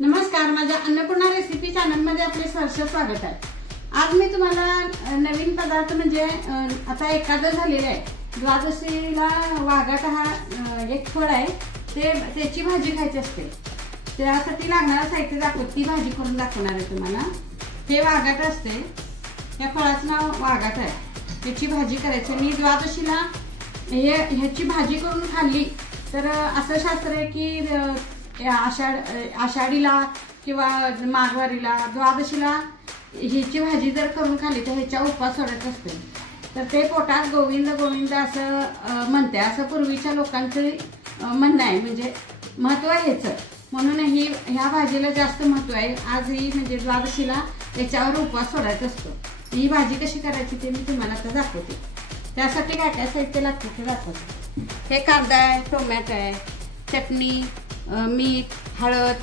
नमस्कार, माझ्या Annapurna recipe channel मध्ये आपले सहर्ष स्वागत आहे। आज मी तुम्हाला नवीन पदार्थ म्हणजे आता एकादश झालेले आहे, द्वादशीला वाघाट हा एक फळ आहे, त्याची भाजी खायची असते। त्यासाठी लागणारा साहित्य दाखवते, ती भाजी करून दाखवणार आहे तुम्हाला। हे वाघाट असते, या फळाचं नाव वाघाट आहे, त्याची भाजी करायची। मी द्वादशीला ह्याची भाजी करून खाल्ली तर असं शास्त्र आहे की आषाढीला किंवा माघवारीला द्वादशीला ह्याची भाजी जर करून खाल्ली तर ह्याच्या उपवास सोडायचा असते, तर ते पोटात गोविंद गोविंद असं म्हणते, असं पूर्वीच्या लोकांचं म्हणणं आहे, म्हणजे महत्व आहे ह्याचं, म्हणून ह्या भाजीला जास्त महत्व आहे। आजही म्हणजे द्वादशीला याच्यावर उपवास सोडायचा असतो। ही भाजी कशी करायची ते मी तुम्हाला आता दाखवते। त्यासाठी काय काय साहित्य लागतं ते दाखवते। हे कांदा आहे, टोमॅटो आहे, चटणी, मीठ, हळद,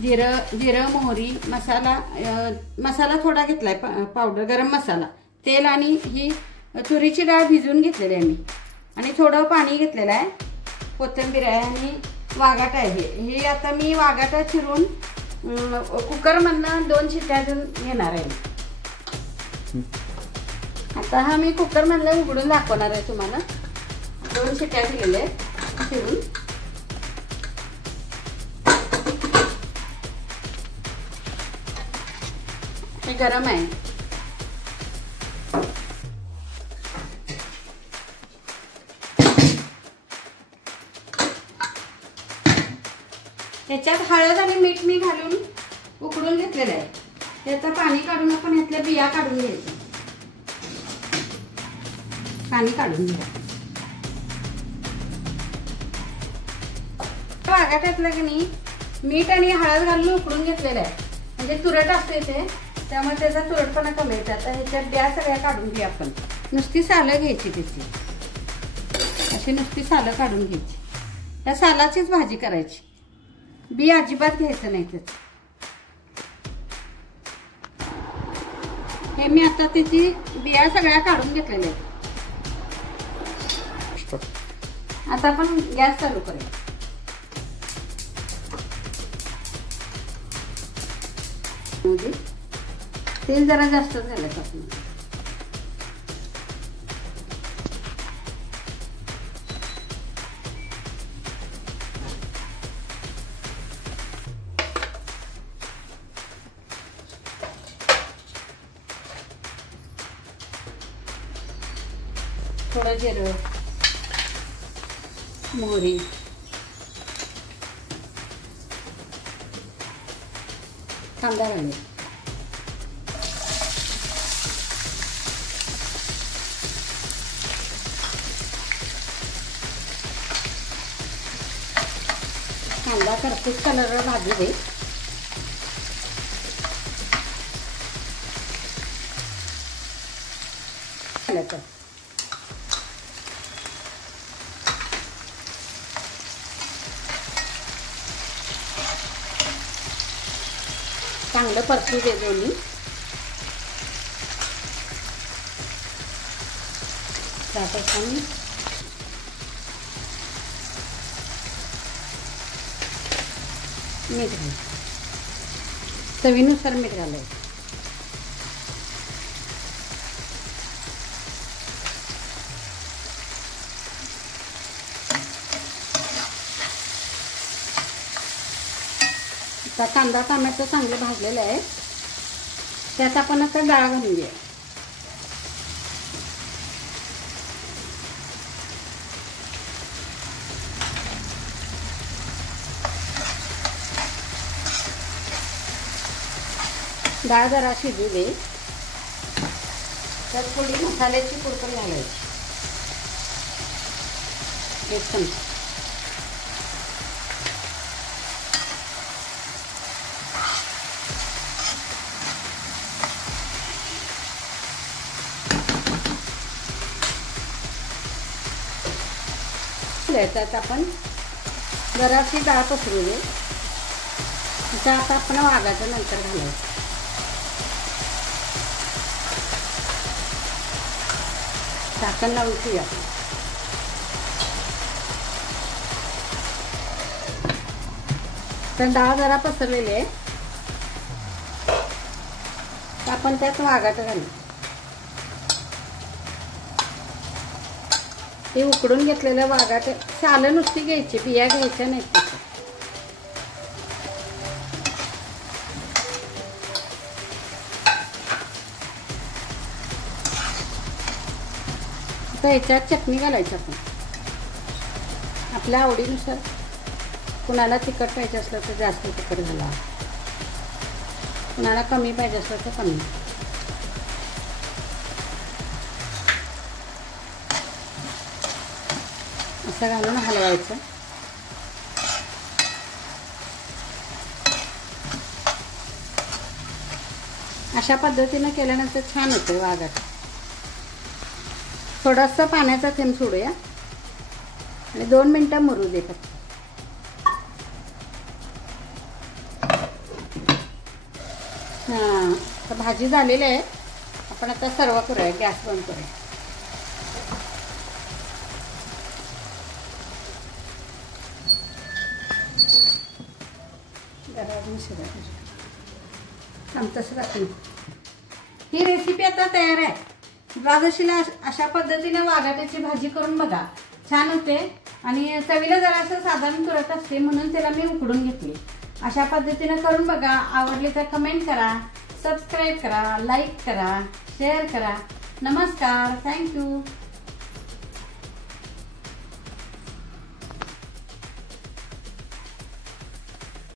जिरं, मोहरी, मसाला थोडा घेतलाय, पावडर गरम मसाला, तेल आणि ही तुरीची डाळ भिजवून घेतलेली आहे मी, आणि थोडं पाणी घेतलेलं आहे, कोथिंबीर आहे आणि वाघाट आहे। हे आता मी वाघाट चिरून कुकरमधनं 2 शिट्ट्या देऊन घेणार आहे। आता हा मी कुकरमधलं उघडून दाखवणार आहे तुम्हाला। 2 शिट्ट्या दिलेल्या आहेत चिरून। हे गरम आहे, त्याच्यात हळद आणि मीठ मी घालून उकडून घेतलेलं आहे। त्याचं पाणी काढून आपण ह्यातल्या बिया काढून घ्यायचं, पाणी काढून घ्या। वाघाट्यातलं की नाही मीठ आणि हळद घालून उकडून घेतलेलं आहे, म्हणजे तुरट असते ते, त्यामुळे त्याचा तुरटपणा कमी येतो। आता ह्याच्यात बिया सगळ्या काढून घ्या आपण, नुसती सालं घ्यायची त्याची, अशी नुसती सालं काढून घ्यायची। त्या सालाचीच भाजी करायची, बी अजिबात घ्यायचं नाही त्याचं। हे मी आता त्याची बिया सगळ्या काढून घेतलेल्या आहेत। आता आपण गॅस चालू करूया। तेल जरा जास्त झालं आपण, थोडं जिरं, मोहरी, कांदा घालूया, कांदा करपूस कलर भाजू दे। चांगलं परतू दे दोन्ही। त्यापासून मीठ घाल, चवीनुसार मीठ घालायचं। आता कांदा टोमॅटो चांगले भाजलेले आहे, त्यात आपण आता डाळ घालून घ्या। डाळ जरा शिजू दे, त्यात थोडी मसाल्याची पुडकड घालायची, 1 चमचा। त्यात आपण जराशी डाळ पसरू दे, त्यात आपण वाघाचं नंतर घालायचं। झाकण लावून ठेवूया। तर डाळ जरा पसरलेली आहे, तर आपण त्यात वाघाट घालू. हे उकडून घेतलेलं वाघाट, सालं नुसती घ्यायची, बिया घ्यायच्या नाहीत त्याच्यात. आता ह्याच्यात चटणी घालायची आपण आपल्या आवडीनुसार. कुणाला तिखट पाहिजे असलं तर जास्त तिखट घाला, कुणाला कमी पाहिजे असलं तर कमी. असं घालून हलवायचं. अशा पद्धतीने केल्यानंतर छान होते वाघाट. थोडासा पाण्याचा थेंब सोडूया आणि 2 मिनिटं मुरू दे फक्त. हां, तर भाजी झालेली आहे. आपण आता सर्व करूया, गॅस बंद करूया. ही रेसिपी आता तयार आहे. द्वादशीला अशा पद्धतीने वाघाट्याची भाजी करून बघा, छान होते. आणि चवीला जरासं साधारण तुरट असते म्हणून त्याला मी उकडून घेतली. अशा पद्धतीने करून बघा. आवडली तर कमेंट करा, सबस्क्राईब करा, लाईक करा, शेअर करा. नमस्कार, थँक्यू.